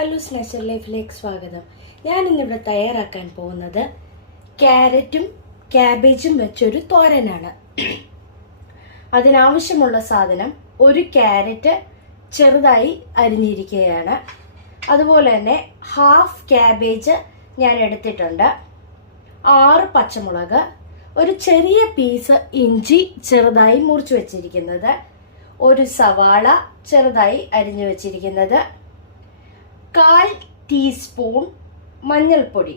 അല്ലൂസ് natural ലൈഫിലേക്ക് സ്വാഗതം. ഞാനിന്നിവിടെ തയ്യാറാക്കാൻ പോകുന്നത് ക്യാരറ്റും ക്യാബേജും വെച്ചൊരു തോരനാണ്. അതിനാവശ്യമുള്ള സാധനം ഒരു ക്യാരറ്റ് ചെറുതായി അരിഞ്ഞിരിക്കുകയാണ്. അതുപോലെ തന്നെ ഹാഫ് ക്യാബേജ് ഞാൻ എടുത്തിട്ടുണ്ട്, 6 പച്ചമുളക്, ഒരു ചെറിയ പീസ് ഇഞ്ചി ചെറുതായി മുറിച്ചു വെച്ചിരിക്കുന്നത്, ഒരു സവാള ചെറുതായി അരിഞ്ഞു വെച്ചിരിക്കുന്നത്, 1/4 ടീസ്പൂൺ മഞ്ഞൾപ്പൊടി,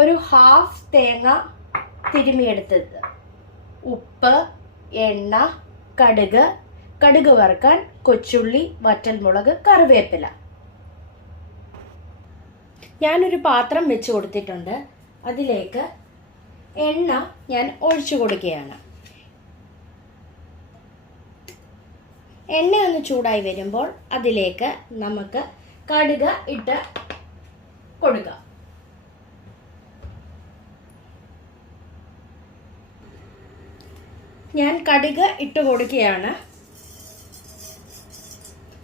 ഒരു ഹാഫ് തേങ്ങ തിരുമിയെടുത്തത്, ഉപ്പ്, എണ്ണ, കടുക് വറുക്കാൻ കൊച്ചുള്ളി, വറ്റൽമുളക്, കറിവേപ്പില. ഞാനൊരു പാത്രം വെച്ച് കൊടുത്തിട്ടുണ്ട്. അതിലേക്ക് എണ്ണ ഞാൻ ഒഴിച്ചു കൊടുക്കുകയാണ്. എണ്ണ ഒന്ന് ചൂടായി വരുമ്പോൾ അതിലേക്ക് നമുക്ക് കടുക് ഇട്ട് കൊടുക്കുക. ഞാൻ കടുക് ഇട്ട് കൊടുക്കുകയാണ്.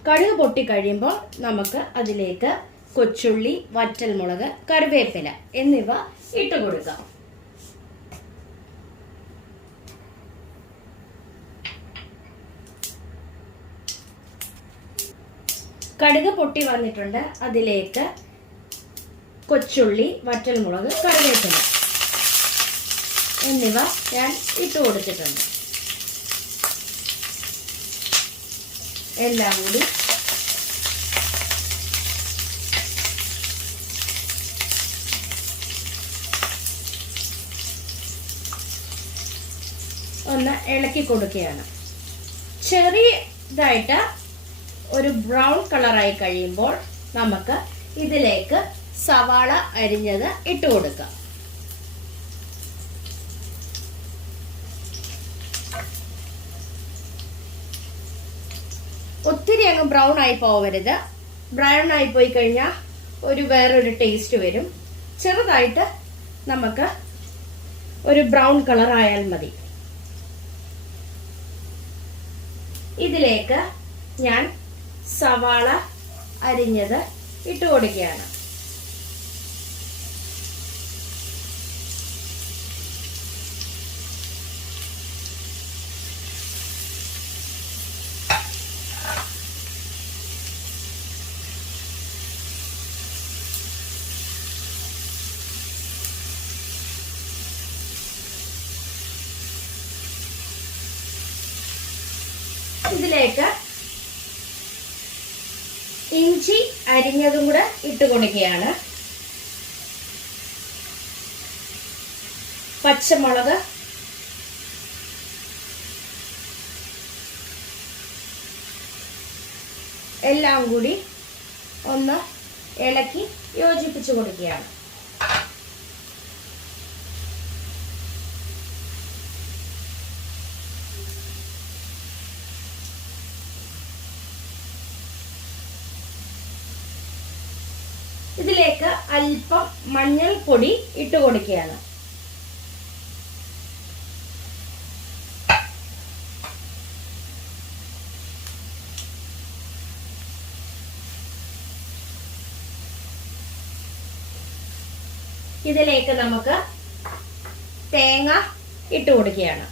കടുക് പൊട്ടിക്കഴിയുമ്പോൾ നമുക്ക് അതിലേക്ക് കൊച്ചുള്ളി, വറ്റൽമുളക്, കറിവേപ്പില എന്നിവ ഇട്ട് കൊടുക്കാം. കടുക് പൊട്ടി വന്നിട്ടുണ്ട്. അതിലേക്ക് കൊച്ചുള്ളി, വറ്റൽമുളക്, കറിവേപ്പില എന്നിവ ഞാൻ ഇട്ട് കൊടുത്തിട്ടുണ്ട്. എല്ലാം കൂടി ഒന്ന് ഇളക്കി കൊടുക്കുകയാണ്. ചെറിയതായിട്ട് ഒരു ബ്രൗൺ കളറായി കഴിയുമ്പോൾ നമുക്ക് ഇതിലേക്ക് സവാള അരിഞ്ഞത് ഇട്ട് കൊടുക്കാം. ഒത്തിരി അങ്ങ് ബ്രൗൺ ആയി പോവരുത്. ബ്രൗൺ ആയി പോയി കഴിഞ്ഞാൽ വേറൊരു ടേസ്റ്റ് വരും. ചെറുതായിട്ട് നമുക്ക് ഒരു ബ്രൗൺ കളർ ആയാൽ മതി. ഇതിലേക്ക് ഞാൻ സവാള അരിഞ്ഞത് ഇട്ട് കൊടുക്കുകയാണ്. ഇതിലേക്ക് ഇഞ്ചി അരിഞ്ഞതും കൂടെ ഇട്ട് കൊടുക്കുകയാണ്. പച്ചമുളക്, എല്ലാം കൂടി ഒന്ന് ഇളക്കി യോജിപ്പിച്ചു കൊടുക്കുകയാണ്. ഇതിലേക്ക് അല്പം മഞ്ഞൾപ്പൊടി ഇട്ട് കൊടുക്കുകയാണ്. ഇതിലേക്ക് നമുക്ക് തേങ്ങ ഇട്ട് കൊടുക്കുകയാണ്.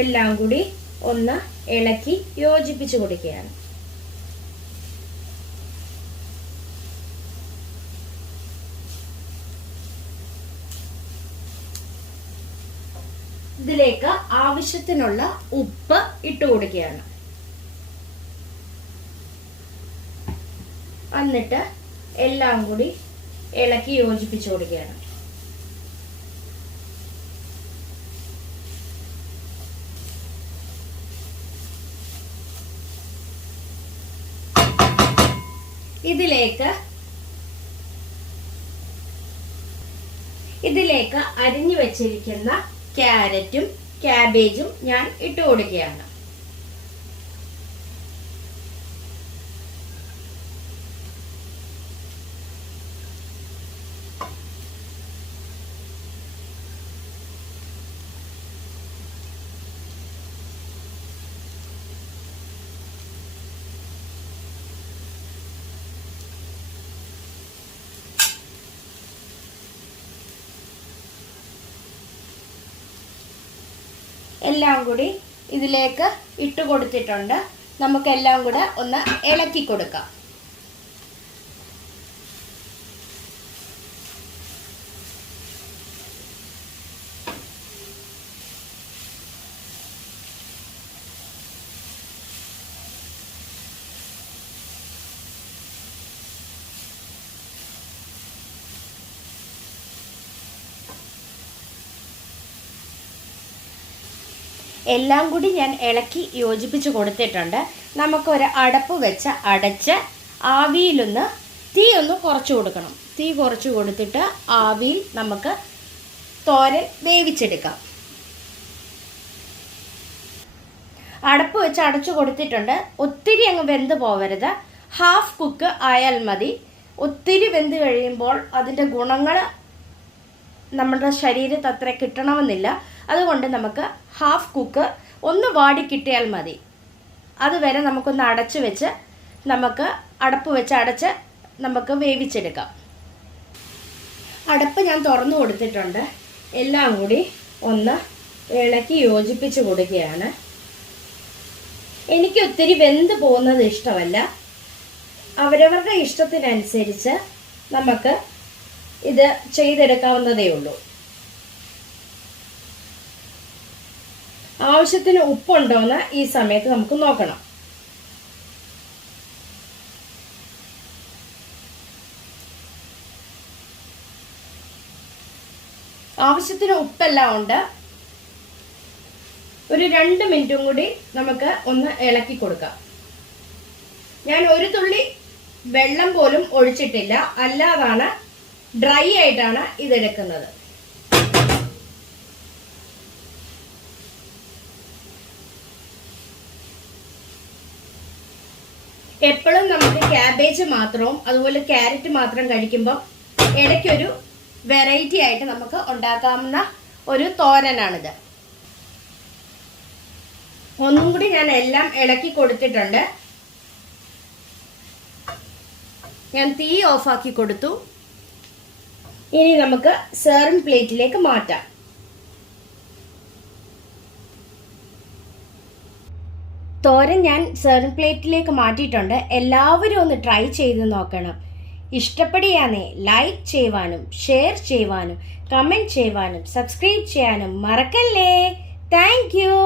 എല്ലാം കൂടി ഒന്ന് ഇളക്കി യോജിപ്പിച്ചു കൊടുക്കുകയാണ്. ഇതിലേക്ക് ആവശ്യത്തിനുള്ള ഉപ്പ് ഇട്ട് കൊടുക്കുകയാണ്. എന്നിട്ട് എല്ലാം കൂടി ഇളക്കി യോജിപ്പിച്ചു കൊടുക്കുകയാണ്. ഇതിലേക്ക് അരിഞ്ഞു വെച്ചിരിക്കുന്ന ക്യാരറ്റും ക്യാബേജും ഞാൻ ഇട്ട് കൊടുക്കുകയാണ്. എല്ലാം കൂടി ഇതിലേക്ക് ഇട്ട് കൊടുത്തിട്ടുണ്ട്. നമുക്കെല്ലാം കൂടെ ഒന്ന് ഇളക്കി കൊടുക്കാം. എല്ലാം കൂടി ഞാൻ ഇളക്കി യോജിപ്പിച്ച് കൊടുത്തിട്ടുണ്ട്. നമുക്കൊരു അടപ്പ് വെച്ച് അടച്ച് ആവിയിലൊന്ന് തീ ഒന്ന് കുറച്ച് കൊടുക്കണം. തീ കുറച്ച് കൊടുത്തിട്ട് ആവിയിൽ നമുക്ക് തോരൻ വേവിച്ചെടുക്കാം. അടപ്പ് വെച്ച് അടച്ചു കൊടുത്തിട്ടുണ്ട്. ഒത്തിരി അങ്ങ് വെന്ത് പോവരുത്, ഹാഫ് കുക്ക് ആയാൽ മതി. ഒത്തിരി വെന്ത് കഴിയുമ്പോൾ അതിൻ്റെ ഗുണങ്ങൾ നമ്മുടെ ശരീരത്തിൽ അത്ര കിട്ടണമെന്നില്ല. അതുകൊണ്ട് നമുക്ക് ഹാഫ് കുക്ക് ഒന്ന് വാടി കിട്ടിയാൽ മതി. അതുവരെ നമുക്കൊന്ന് അടച്ച് വെച്ച് നമുക്ക് അടപ്പ് വെച്ച് അടച്ച് നമുക്ക് വേവിച്ചെടുക്കാം. അടപ്പ് ഞാൻ തുറന്നു കൊടുത്തിട്ടുണ്ട്. എല്ലാം കൂടി ഒന്ന് ഇളക്കി യോജിപ്പിച്ച് കൊടുക്കുകയാണ്. എനിക്ക് ഒത്തിരി വെന്ത് പോകുന്നത് ഇഷ്ടമല്ല. അവരവരുടെ ഇഷ്ടത്തിനനുസരിച്ച് നമുക്ക് ഇത് ചെയ്തെടുക്കാവുന്നതേ ഉള്ളൂ. ആവശ്യത്തിന് ഉപ്പുണ്ടോയെന്ന് ഈ സമയത്ത് നമുക്ക് നോക്കണം. ആവശ്യത്തിന് ഉപ്പെല്ലാം ഉണ്ട്. ഒരു 2 മിനിറ്റും കൂടി നമുക്ക് ഒന്ന് ഇളക്കി കൊടുക്കാം. ഞാൻ ഒരു തുള്ളി വെള്ളം പോലും ഒഴിച്ചിട്ടില്ല, അല്ലാതാണ് ഡ്രൈ ആയിട്ടാണ് ഇതെടുക്കുന്നത്. എപ്പോഴും നമുക്ക് ക്യാബേജ് മാത്രവും അതുപോലെ ക്യാരറ്റ് മാത്രം കഴിക്കുമ്പോൾ ഇടയ്ക്കൊരു വെറൈറ്റി ആയിട്ട് നമുക്ക് ഉണ്ടാക്കാവുന്ന ഒരു തോരനാണിത്. ഒന്നും കൂടി ഞാൻ എല്ലാം ഇളക്കി കൊടുത്തിട്ടുണ്ട്. ഞാൻ തീ ഓഫാക്കി കൊടുത്തു. ഇനി നമുക്ക് സെർവിംഗ് പ്ലേറ്റിലേക്ക് മാറ്റാം. തോരൻ ഞാൻ സെർവിംഗ് പ്ലേറ്റിലേക്ക് മാറ്റിയിട്ടുണ്ട്. എല്ലാവരും ഒന്ന് ട്രൈ ചെയ്ത് നോക്കണം. ഇഷ്ടപ്പെടുകയാണേ ലൈക്ക് ചെയ്യുവാനും ഷെയർ ചെയ്യുവാനും കമൻറ്റ് ചെയ്യുവാനും സബ്സ്ക്രൈബ് ചെയ്യാനും മറക്കല്ലേ. Thank you.